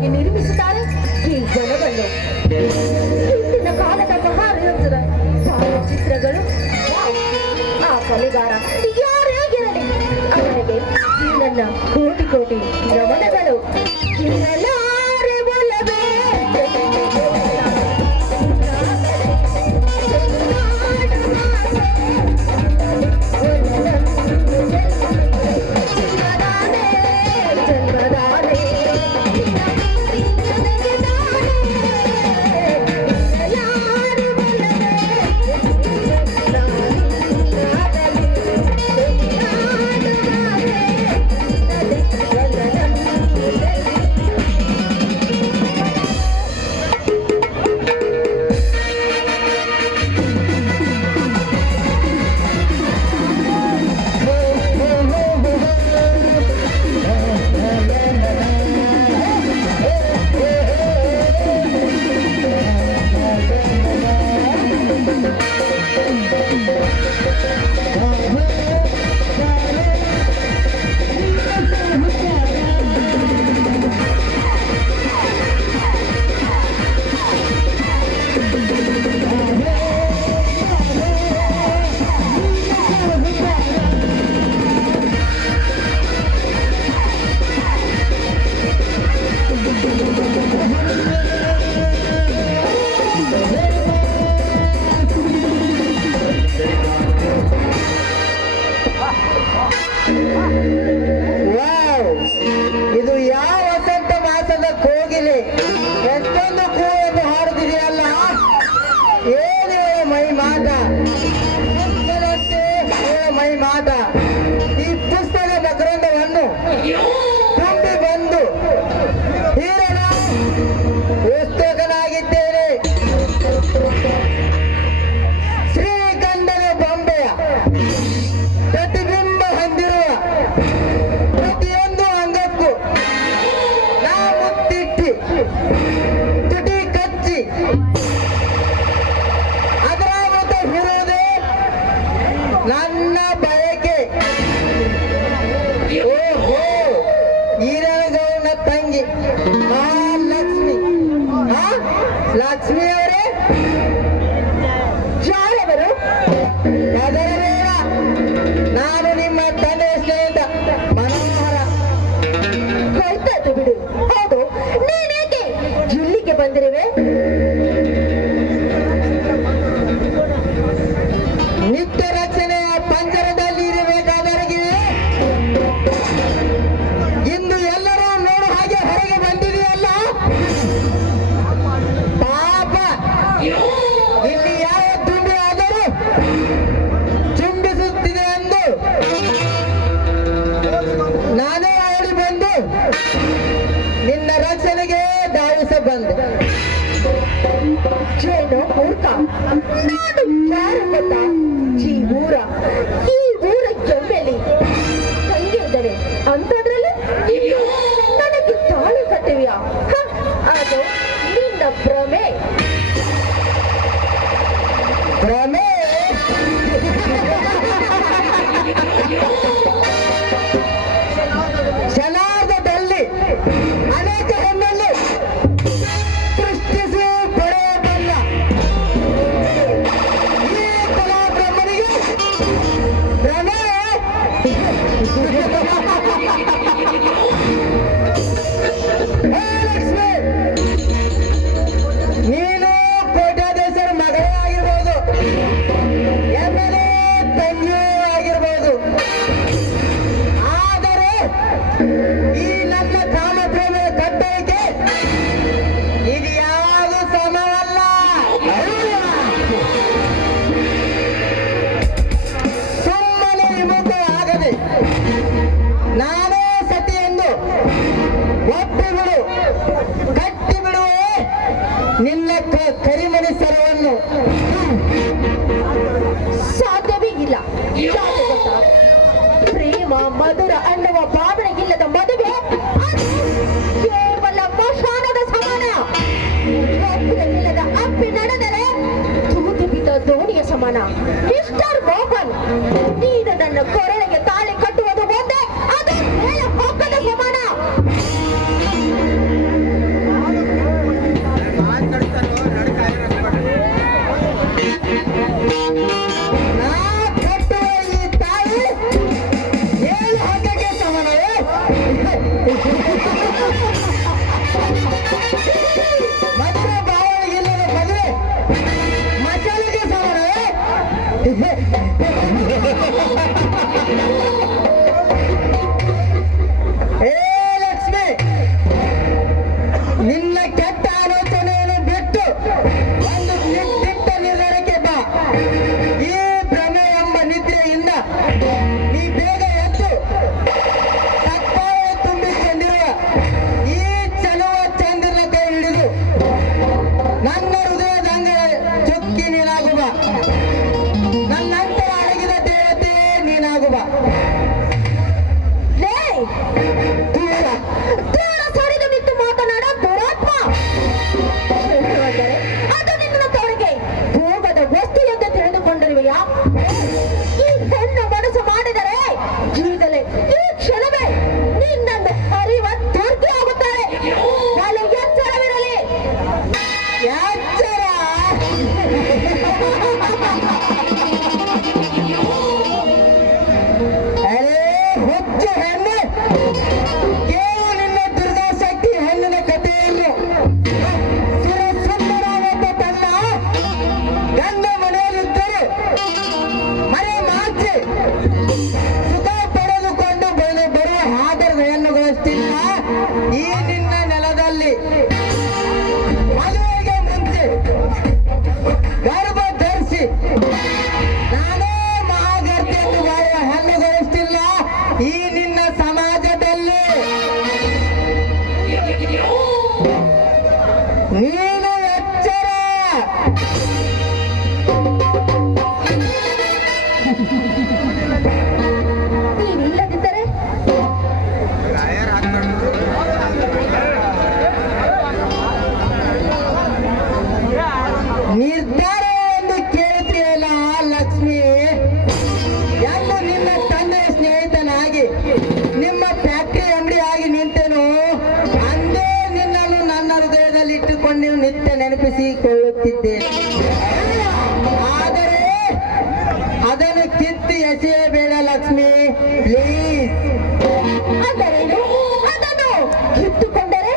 ನಿರ್ಮಿಸುತ್ತಾರೆ. ಈ ಜನಗಳು ಹಿಂದಿನ ಕಾಲದ ಮಹಾರಾಜರ ಚಿತ್ರಗಳು ಆ ಕೊಲೆಗಾರ ಅವರಿಗೆ ನನ್ನ ಕೋಟಿ ಕೋಟಿ ನಮನಗಳು. ಇನ್ನೆಲ್ಲ ಈ ವೀರ ಜೊತೆಯಲ್ಲಿ ತಂಗಿ ಅಂತದ್ರಲ್ಲಿ ಅಂತದ್ರಲ್ಲಿ ನನಗೆ ತಾಳು ಕಟ್ಟಿವ್ಯಾ ಅದು ನಿನ್ನ ಭ್ರಮೆ. ಭ್ರಮೆ? ಪ್ರೇಮ, ಮಧುರ ಅನ್ನುವ ಭಾವನೆಗಿಲ್ಲದ ಮದುವೆ ಕೇವಲ ಮಶಾನದ ಸಮಾನ. ಇಲ್ಲದ ಅಪ್ಪಿ ನಡೆದರೆ ತೂತು ಬಿದ್ದ ದೋಣಿಯ ಸಮಾನ. ಮಿಸ್ಟರ್ ಮೋಹನ್, ನೀನು ನನ್ನ ಕೊರಳಿಗೆ ತಾಳಿ ¿Entiendes? ¿Qué? Mm. ಕಿತ್ತು ಎಸೆಯಬೇಡ ಲಕ್ಷ್ಮಿ ಪ್ಲೀಸ್ ಅದರೇನು? ಅದನ್ನು ಕಿತ್ತುಕೊಂಡರೆ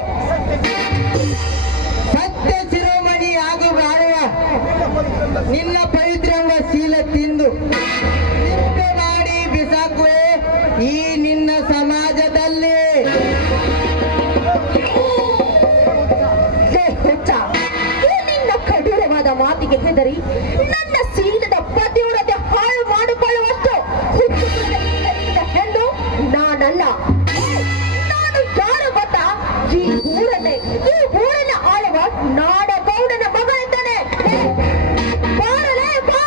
ಸತ್ಯ ಶಿರೋಮಣಿ ಹಾಗೂ ಬಾಳುವ ನಿನ್ನ ಪವಿತ್ರಂಗ ಶೀಲ ತಿಂದು ಸಿಪ್ಪೆ ಮಾಡಿ ಬಿಸಾಕುವೆ ಈ ನಿನ್ನ ಸಮಾಜದಲ್ಲಿ. ನಿನ್ನ ಕಠೋರವಾದ ಮಾತಿಗೆ ಹೆದರಿ ನಾನು ಯಾರು ಗೊತ್ತಾ ಈ ಊರನ್ನೇ ಈ ಊರನ್ನ ಆಳುವ ನಾಡಗೌಡನ ಮಗನಿದ್ದಾನೆ ಹೇ, ಬಾರಲೇ ಬಾ.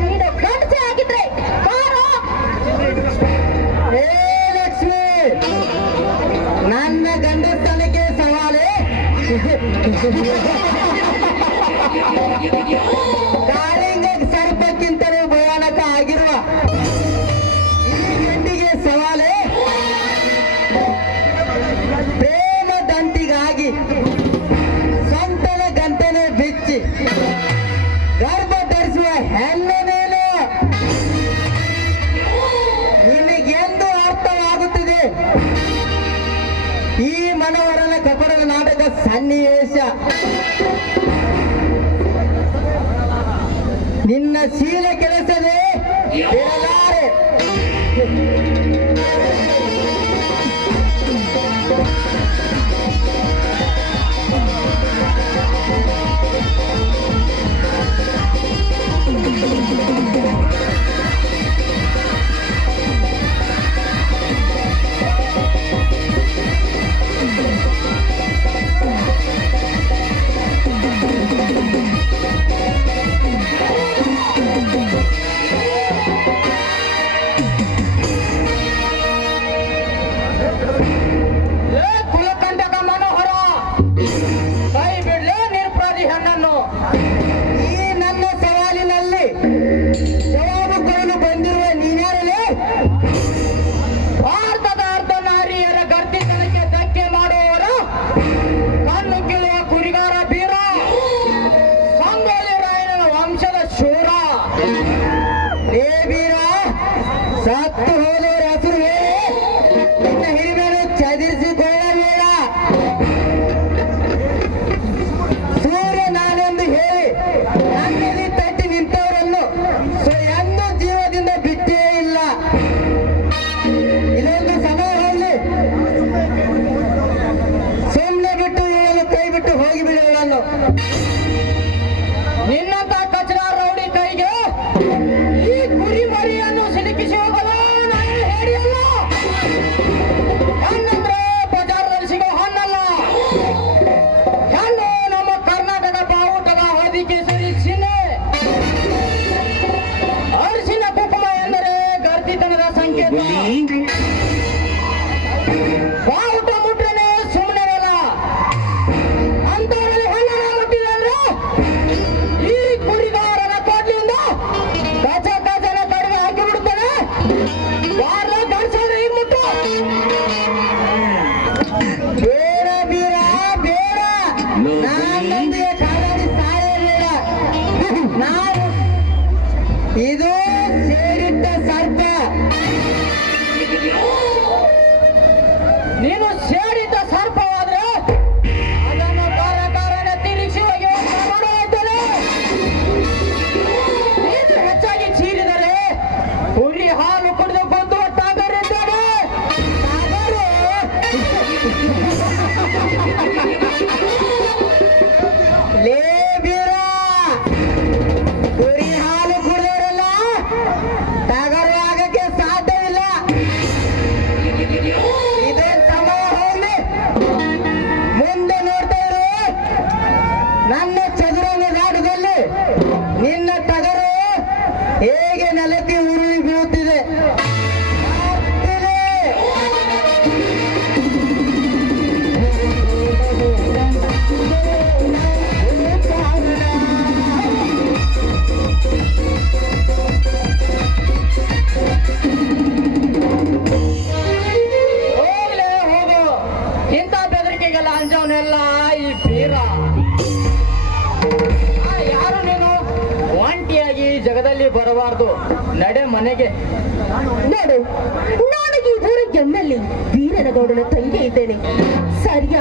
ನೀನು ಗಂಡಸೆ ಆಗಿದ್ರೆ ಲಕ್ಷ್ಮಿ ನನ್ನ ಗಂಡಸ್ತನಕ್ಕೆ ಸವಾಲೇ? ನಿನ್ನ ಶೀಲ ಕೆಲಸವೇ ಬಿಡಲಾರೆ ವಿಗ್ರಹಗಳನ್ನು ನಿನ್ನ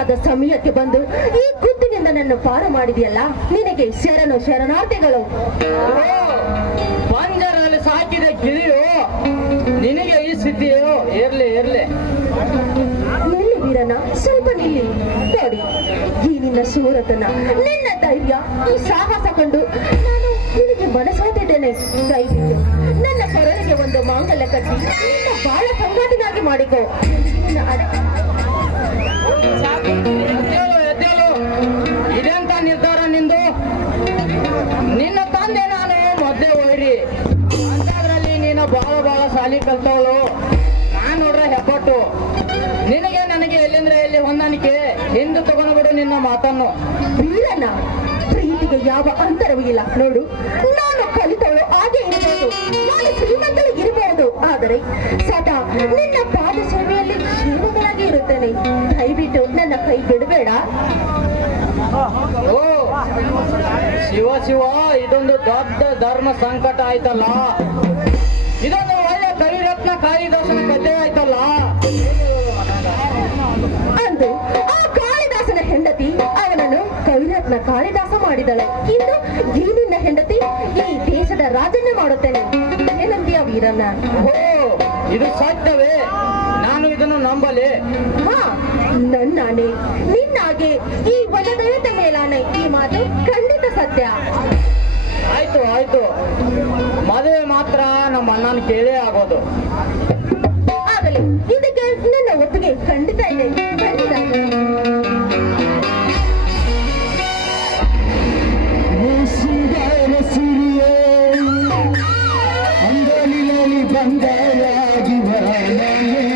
ಸರಿಯಾದ ಸಮಯಕ್ಕೆ ಬಂದು ಈ ಗುದ್ದಿನಿಂದ ನನ್ನ ಪಾರು ಮಾಡಿದೆಯಲ್ಲ? ನಿನಗೆ ಶರಣು ಶರಣಾರ್ಥಿಗಳು. ಪಂಜರಲ್ಲಿ ಸಾಕಿದ ಗಿರಿಯು ನಿನಗೆ ಈ ಸ್ಥಿತಿಯೋ ಇರ್ಲಿ ಇರ್ಲಿ. ನಿಲ್ಲಿ ವೀರನ ಸ್ವಲ್ಪ ನಿಲ್ಲಿ. ನೋಡಿ ಈ ನಿನ್ನ ಸೂರತನ ನಿನ್ನ ಧೈರ್ಯ ಈ ಸಾಹಸ ಕಂಡು ನಾನು ನಿನಗೆ ಮನಸೋತಿದ್ದೇನೆ. ದಯವಿಟ್ಟು ನನ್ನ ಕೊರಳಿಗೆ ಒಂದು ಮಾಂಗಲ್ಯ ಕಟ್ಟಿ ನಿನ್ನ ಬಾಳ ಸಂಗಾತಿನಾಗಿ ಮಾಡಿಕೋ. ನಿನ್ನ ಅಡ ಇದೆಂತ ನಿರ್ಧಾರ ನಿಂದು? ನಿನ್ನ ತಂದೆ ನಾನು ಮದ್ದೆ ಹೋಯ್ರಿ ಅಂತದ್ರಲ್ಲಿ ನೀನು ಬಹಳ ಬಹಳ ಸಾಲಿ ಕಲ್ತವಳು. ನಾನು ನೋಡ್ರೆ ಹೆಬ್ಬಟ್ಟು. ನಿನಗೆ, ನನಗೆ ಎಲ್ಲಿಂದ್ರೆ ಎಲ್ಲಿ ಹೊಂದಾಣಿಕೆ? ಹಿಂದೆ ತಗೊಂಡ್ಬಿಡು ನಿನ್ನ ಮಾತನ್ನು. ವೀರನ ಪ್ರೀತಿಗೆ ಯಾವ ಅಂತರವೂ ಇಲ್ಲ. ನೋಡು, ನಾನು ಕಲಿತವಳು ಹಾಗೆ ಇರಬಹುದು. ನಾನು ಶ್ರೀಮಂತಳು ಇರಬಹುದು. ಆದರೆ ಸದಾ ನಿನ್ನ ಓ ಶಿವ ಶಿವ ಇದೊಂದು ದೊಡ್ಡ ಧರ್ಮ ಸಂಕಟ ಆಯ್ತಲ್ಲ. ಇದೊಂದು ಒಳ್ಳೆ ಕವಿರತ್ನ ಕಾಳಿದಾಸನ ಕಥೆ ಆಯ್ತಲ್ಲ. ಅಂದು ಆ ಕಾಳಿದಾಸನ ಹೆಂಡತಿ ಅವನನ್ನು ಕವಿರತ್ನ ಕಾಳಿದಾಸ ಮಾಡಿದಳೆ. ಇನ್ನು ಈ ನಿನ್ನ ಹೆಂಡತಿ ಈ ದೇಶದ ರಾಜನ್ನೇ ಮಾಡುತ್ತೇನೆ. ಏನಂತೀಯ ವೀರನ್ನ ಓ ಇದು ಸತ್ಯವೇ ನಾನು ಇದನ್ನು ನಂಬಲೆ. ಹಾ ನನ್ನಾನೆ. ನಿನ್ನಾಗೆ. ಈ ವಲದಯದ ಮೇಲಾನೆ ಈ ಮಾತು ಖಂಡಿತ ಸತ್ಯ. ಆಯ್ತು ಆಯ್ತು. ಮದುವೆ ಮಾತ್ರ ನಮ್ಮ ಅಣ್ಣನ ಕೇಳೇ ಆಗೋದು. ಆಗಲಿ. ಇದಕ್ಕೆ ನನ್ನ ಒಪ್ಪಿಗೆ ಖಂಡಿತ ಇದೆ. ಖಂಡಿತ. ಬಂದಾಗಿ ಬರಲೇ.